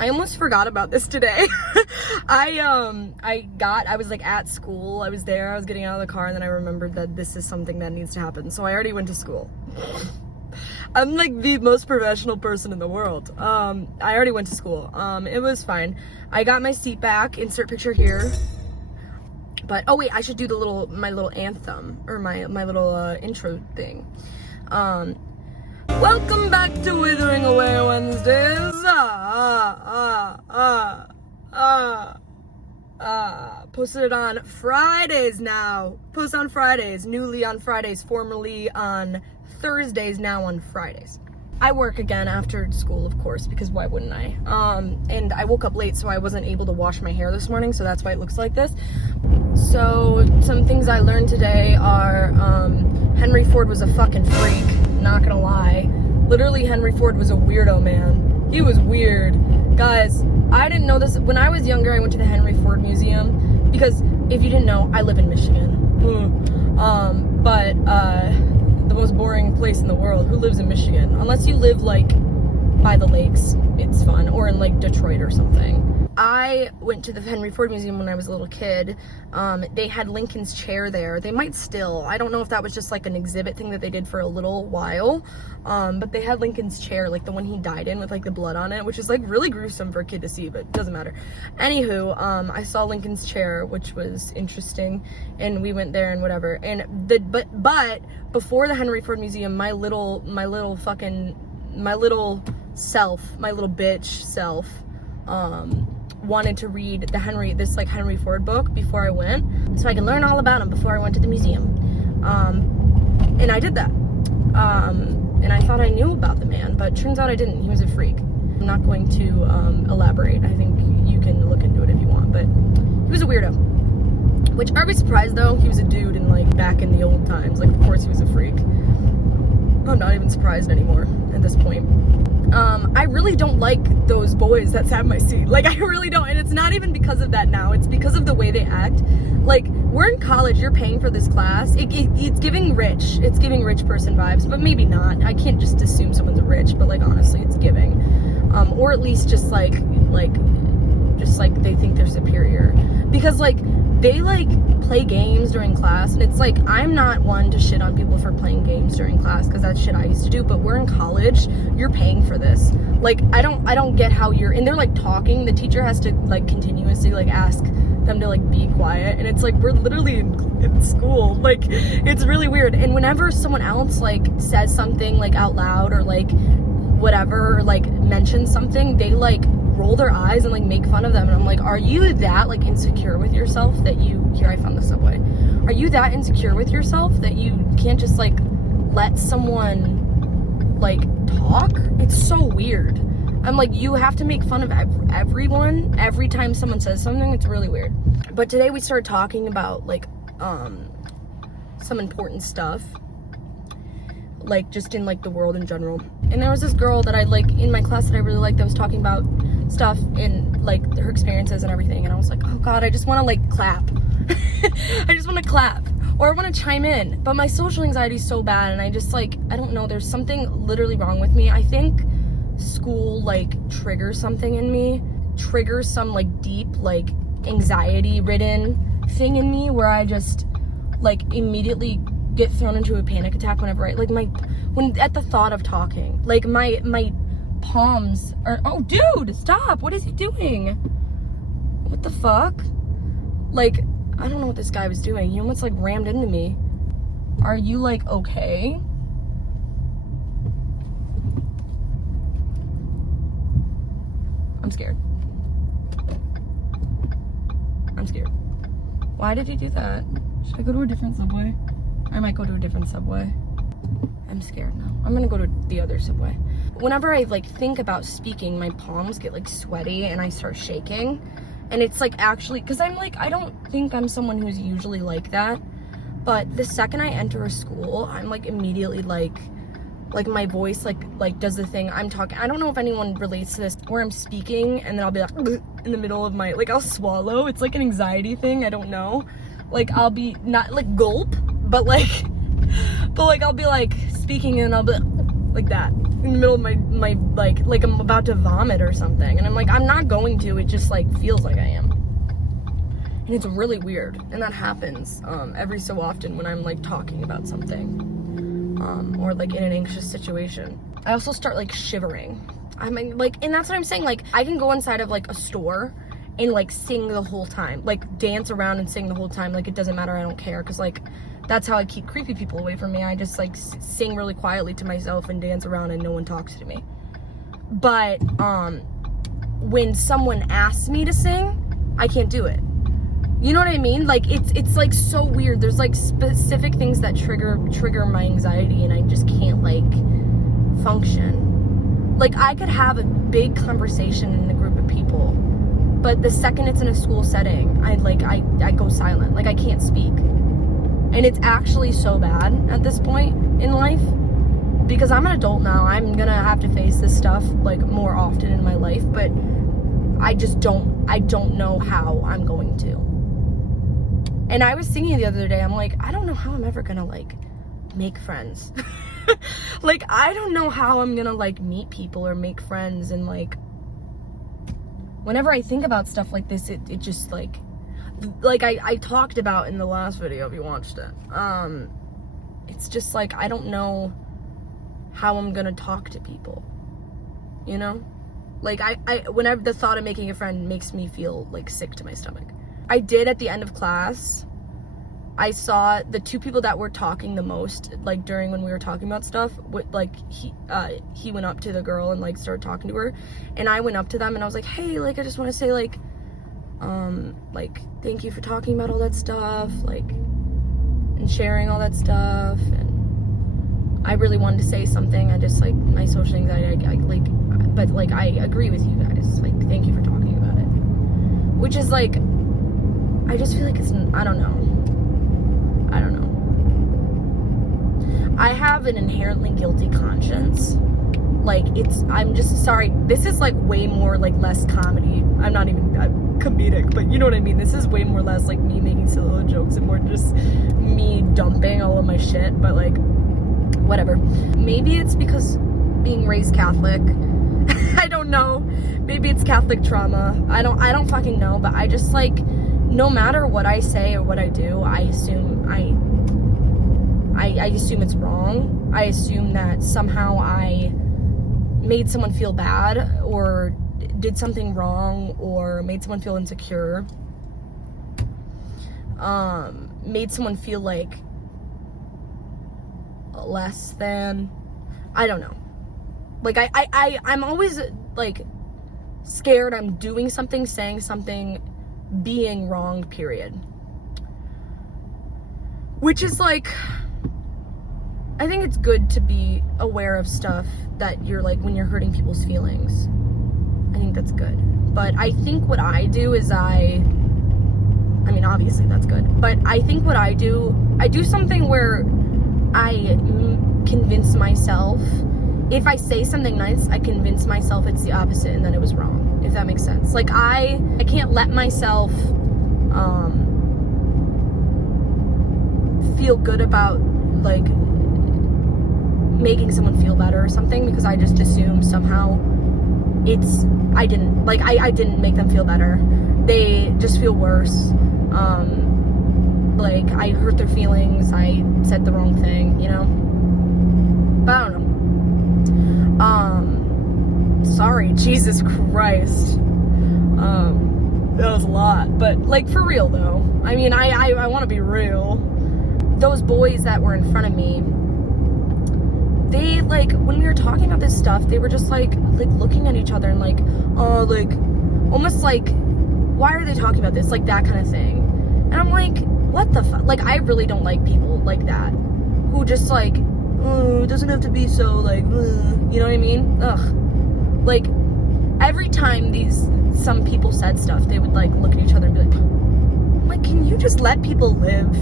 I almost forgot about this today. I was like at school, I was there, I was getting out of the car, and then I remembered that this is something that needs to happen. So I already went to school. I'm like the most professional person in the world. I already went to school. It was fine. I got my seat back, insert picture here. But, oh wait, I should do my little anthem, or my little intro thing. Welcome back to Withering Away Wednesdays. Posted it on Fridays now. Post on Fridays, newly on Fridays, formerly on Thursdays, now on Fridays. I work again after school, of course, because why wouldn't I? And I woke up late, so I wasn't able to wash my hair this morning, so that's why it looks like this. So, some things I learned today are, Henry Ford was a fucking freak, not gonna lie. Literally, Henry Ford was a weirdo, man. He was weird. Guys, I didn't know this. When I was younger, I went to the Henry Ford Museum, because, if you didn't know, I live in Michigan. The most boring place in the world. Who lives in Michigan? Unless you live, like, by the lakes, it's fun. Or in, like, Detroit or something. I went to the Henry Ford Museum when I was a little kid. They had Lincoln's chair there. They might still. I don't know if that was just, like, an exhibit thing that they did for a little while. But they had Lincoln's chair, like, the one he died in with, like, the blood on it, which is, like, really gruesome for a kid to see, but it doesn't matter. Anywho, I saw Lincoln's chair, which was interesting, and we went there and whatever. And but before the Henry Ford Museum, my little bitch self, wanted to read this Henry Ford book before I went, so I could learn all about him before I went to the museum. And I did that. And I thought I knew about the man, but turns out I didn't. He was a freak. I'm not going to elaborate. I think you can look into it if you want, but he was a weirdo. Which, are we surprised though? He was a dude in, like, back in the old times. Like, of course he was a freak. I'm not even surprised anymore at this point. I really don't like those boys that sat in my seat. Like, I really don't. And it's not even because of that now. It's because of the way they act. Like, we're in college. You're paying for this class. It's giving rich. It's giving rich person vibes. But maybe not. I can't just assume someone's rich. But, like, honestly, it's giving. Or at least just like they think they're superior. Because, like, they, like, play games during class, and it's like, I'm not one to shit on people for playing games during class, because that's shit I used to do, but we're in college, you're paying for this. Like, I don't get how and they're, like, talking, the teacher has to, like, continuously, like, ask them to, like, be quiet, and it's like, we're literally in school. Like, it's really weird. And whenever someone else, like, says something, like, out loud, or, like, whatever, or, like, mentions something, they, like, roll their eyes and, like, make fun of them. And I'm like, are you that, like, insecure with yourself that here, I found the subway. Are you that insecure with yourself that you can't just, like, let someone, like, talk? It's so weird. I'm like, you have to make fun of everyone every time someone says something. It's really weird. But today we started talking about, like, some important stuff, like, just in, like, the world in general. And there was this girl that I, like, in my class that I really liked, that was talking about stuff in, like, her experiences and everything, and I was like, oh god, I just want to, like, clap. I just want to clap, or I want to chime in, but my social anxiety is so bad, and I just, like, I don't know, there's something literally wrong with me. I think school, like, triggers something in me, triggers some, like, deep, like, anxiety-ridden thing in me, where I just, like, immediately get thrown into a panic attack whenever at the thought of talking. Like, my palms are, oh dude, stop, what is he doing? What the fuck? Like, I don't know what this guy was doing. He almost, like, rammed into me. Are you, like, okay? I'm scared. Why did he do that? Should I go to a different subway? I might go to a different subway. I'm scared now. I'm gonna go to the other subway. Whenever I, like, think about speaking, my palms get, like, sweaty and I start shaking. And it's, like, actually, because I'm, like, I don't think I'm someone who's usually like that. But the second I enter a school, I'm, like, immediately, like my voice, like does the thing. I'm talking, I don't know if anyone relates to this, where I'm speaking and then I'll be like, in the middle of my, like, I'll swallow. It's, like, an anxiety thing, I don't know. Like, I'll be, not, like, gulp, but, like, I'll be, like, speaking and I'll be like that. in the middle of my like I'm about to vomit or something, and I'm like, I'm not going to, it just like feels like I am. And it's really weird, and that happens every so often when I'm like talking about something or like in an anxious situation. I also start like shivering. I mean, like, and that's what I'm saying, like I can go inside of like a store and like sing the whole time, like dance around and sing the whole time, like it doesn't matter, I don't care, because like that's how I keep creepy people away from me. I just like sing really quietly to myself and dance around and no one talks to me. But when someone asks me to sing, I can't do it. You know what I mean? Like it's like so weird. There's like specific things that trigger my anxiety, and I just can't like function. Like I could have a big conversation in a group of people, but the second it's in a school setting, I go silent. Like I can't speak. And it's actually so bad at this point in life, because I'm an adult now. I'm gonna have to face this stuff like more often in my life, but I don't know how I'm going to. And I was thinking the other day, I'm like, I don't know how I'm ever gonna like make friends. Like I don't know how I'm gonna like meet people or make friends, and like whenever I think about stuff like this, it just like I talked about in the last video, if you watched it, it's just like I don't know how I'm gonna talk to people, you know? Like whenever the thought of making a friend makes me feel like sick to my stomach. I did at the end of class, I saw the two people that were talking the most, like during when we were talking about stuff, like he went up to the girl and like started talking to her, and I went up to them and I was like, hey, like I just want to say like thank you for talking about all that stuff, like, and sharing all that stuff, and I really wanted to say something. I just like my social anxiety, but like I agree with you guys, like thank you for talking about it, which is like, I just feel like it's, I don't know. I have an inherently guilty conscience. Like I'm just sorry, this is like way more like less comedy. I'm not even comedic, but you know what I mean. This is way more or less like me making silly little jokes and more just me dumping all of my shit, but like whatever. Maybe it's because being raised Catholic. I don't know. Maybe it's Catholic trauma. I don't fucking know, but I just like, no matter what I say or what I do, I assume it's wrong. I assume that somehow I made someone feel bad or did something wrong or made someone feel insecure. Made someone feel like less than, I don't know. Like I'm always like scared I'm doing something, saying something, being wrong, period. Which is like, I think it's good to be aware of stuff that you're like, when you're hurting people's feelings. I think that's good. But I think what I do is I mean, obviously that's good, but I think what I do something where I convince myself, if I say something nice, I convince myself it's the opposite and then it was wrong, if that makes sense. Like I can't let myself feel good about like making someone feel better or something, because I just assume somehow I didn't make them feel better. They just feel worse. Like I hurt their feelings, I said the wrong thing, you know? But I don't know. Sorry, Jesus Christ. That was a lot. But like for real though. I mean, I want to be real. Those boys that were in front of me, they like, when we were talking about this stuff, they were just like looking at each other and like, oh, like almost like, why are they talking about this? Like that kind of thing. And I'm like, what the fuck? Like I really don't like people like that, who just like, oh, it doesn't have to be so like, you know what I mean? Ugh. Like every time some people said stuff, they would like look at each other and be like, can you just let people live?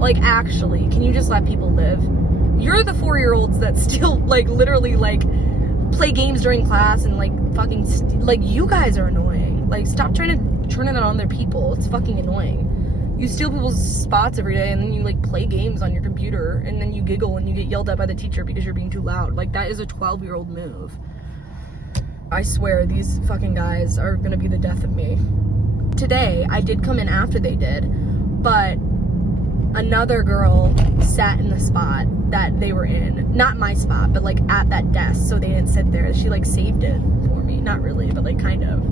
Like actually, can you just let people live? You're the 4-year-olds that still like literally like play games during class and like fucking like, you guys are annoying. Like stop trying to turn it on other people. It's fucking annoying. You steal people's spots every day, and then you like play games on your computer, and then you giggle and you get yelled at by the teacher because you're being too loud. Like, that is a 12-year-old move. I swear these fucking guys are gonna be the death of me. Today, I did come in after they did, but another girl sat in the spot that they were in. Not my spot, but like at that desk, so they didn't sit there. She like saved it for me. Not really, but like kind of.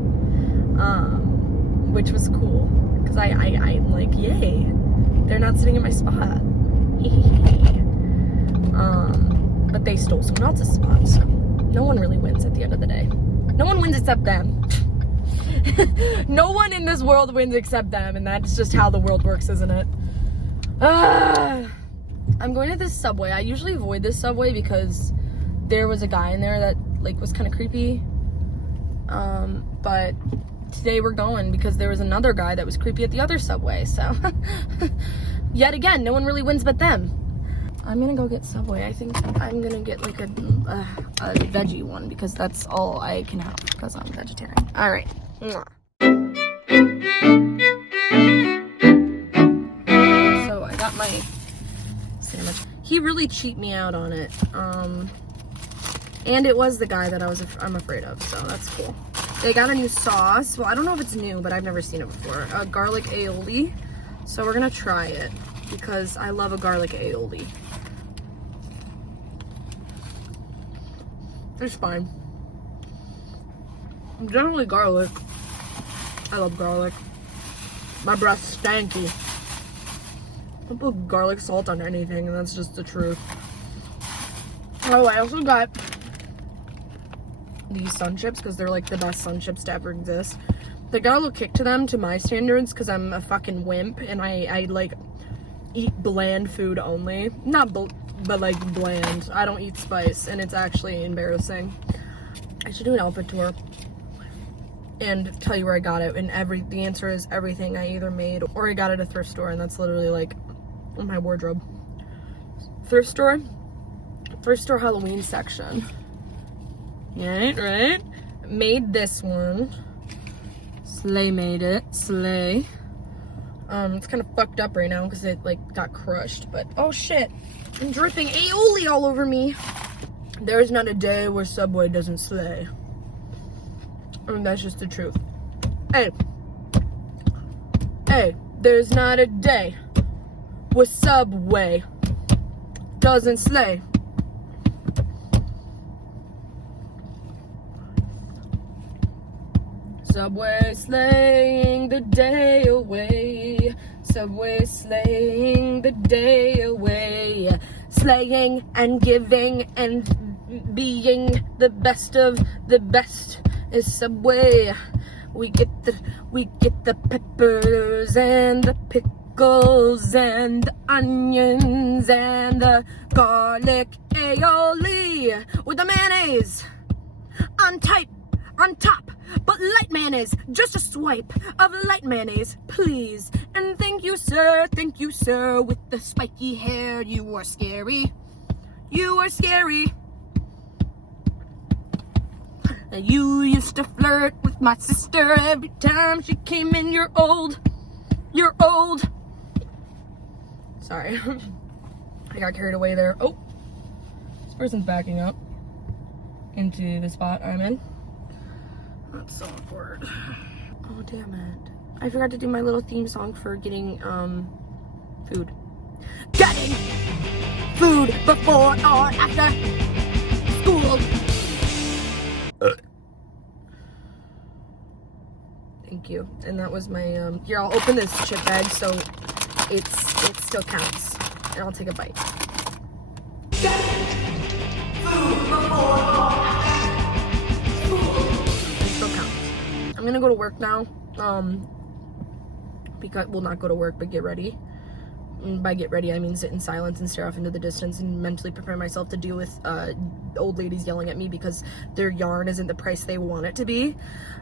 Which was cool. Because I'm like, yay. They're not sitting in my spot. But they stole someone else's spot, so no one really wins at the end of the day. No one wins except them. No one in this world wins except them, and that's just how the world works, isn't it? I'm going to this Subway. I usually avoid this Subway because there was a guy in there that like was kind of creepy. But today we're going because there was another guy that was creepy at the other Subway. So yet again, no one really wins but them. I'm gonna go get Subway. I think I'm gonna get like a veggie one because that's all I can have because I'm vegetarian. All right. So I got my sandwich. He really cheaped me out on it. And it was the guy that I'm afraid of, so that's cool. They got a new sauce. Well, I don't know if it's new, but I've never seen it before. A garlic aioli. So we're gonna try it because I love a garlic aioli. It's fine. Generally garlic. I love garlic. My breath's stanky. I put garlic salt on anything, and that's just the truth. Oh, I also got these sun chips because they're like the best sun chips to ever exist. They got a little kick to them to my standards because I'm a fucking wimp and I like eat bland food only. Not but like bland. I don't eat spice, and it's actually embarrassing. I should do an outfit tour and tell you where I got it, and the answer is everything I either made or I got it at a thrift store, and that's literally like my wardrobe. Thrift store Halloween section. Right? Made this one. Slay made it. Slay. It's kind of fucked up right now because it like got crushed, but oh shit, I'm dripping aioli all over me. There's not a day where Subway doesn't slay. I mean, that's just the truth. Hey, there's not a day where Subway doesn't slay. Subway slaying the day away. Subway slaying the day away. Slaying and giving and being the best of the best is Subway. We get the peppers and the pickles and the onions and the garlic aioli with the mayonnaise on top, but light mayonnaise, just a swipe of light mayonnaise, please. And thank you, sir, with the spiky hair. You are scary. And you used to flirt with my sister every time she came in. You're old. Sorry. I got carried away there. Oh, this person's backing up into the spot I'm in. That's so awkward. Oh, damn it. I forgot to do my little theme song for getting, food. Getting food before or after school. Thank you. And that was my, here, I'll open this chip bag so it still counts. And I'll take a bite. Getting food before or after school. I'm gonna go to work now, because, well, not go to work, but get ready. And by get ready, I mean sit in silence and stare off into the distance and mentally prepare myself to deal with old ladies yelling at me because their yarn isn't the price they want it to be.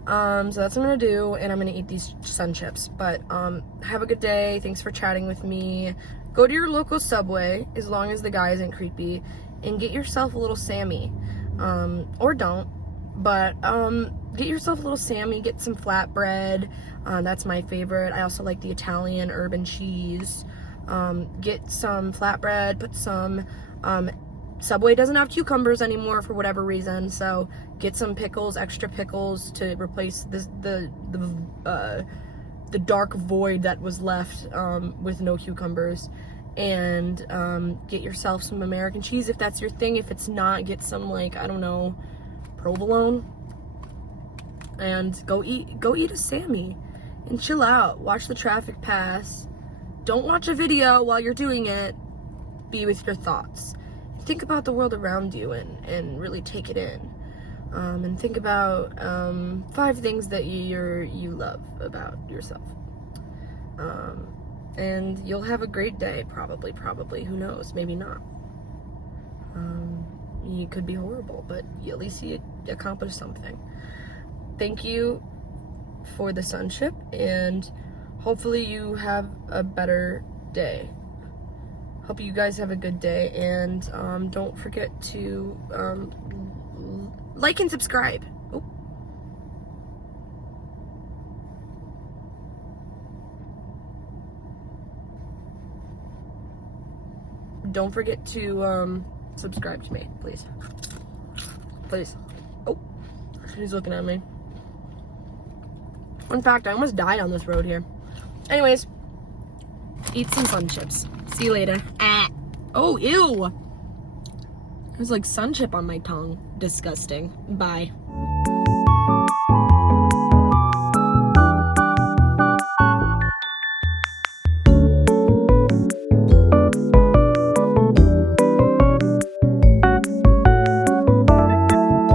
So that's what I'm gonna do, and I'm gonna eat these sun chips. But have a good day. Thanks for chatting with me. Go to your local Subway, as long as the guy isn't creepy, and get yourself a little Sammy, or don't. But get yourself a little Sammy, get some flatbread. That's my favorite. I also like the Italian urban cheese. Get some flatbread, put some, Subway doesn't have cucumbers anymore for whatever reason, so get some pickles, extra pickles to replace the dark void that was left with no cucumbers. And get yourself some American cheese if that's your thing. If it's not, get some, like, I don't know, provolone. And go eat a Sammy and chill out. Watch the traffic pass. Don't watch a video while you're doing it. Be with your thoughts. Think about the world around you and really take it in. And think about 5 things that you love about yourself. And you'll have a great day, probably, who knows, maybe not. You could be horrible, but at least you accomplished something. Thank you for the sonship, and hopefully you have a better day. Hope you guys have a good day, and don't forget to like and subscribe. Oh. Don't forget to subscribe to me, please. Please. Oh, he's looking at me. In fact, I almost died on this road here. Anyways, eat some sun chips. See you later. Ah. Oh, ew. There's like sun chip on my tongue. Disgusting. Bye.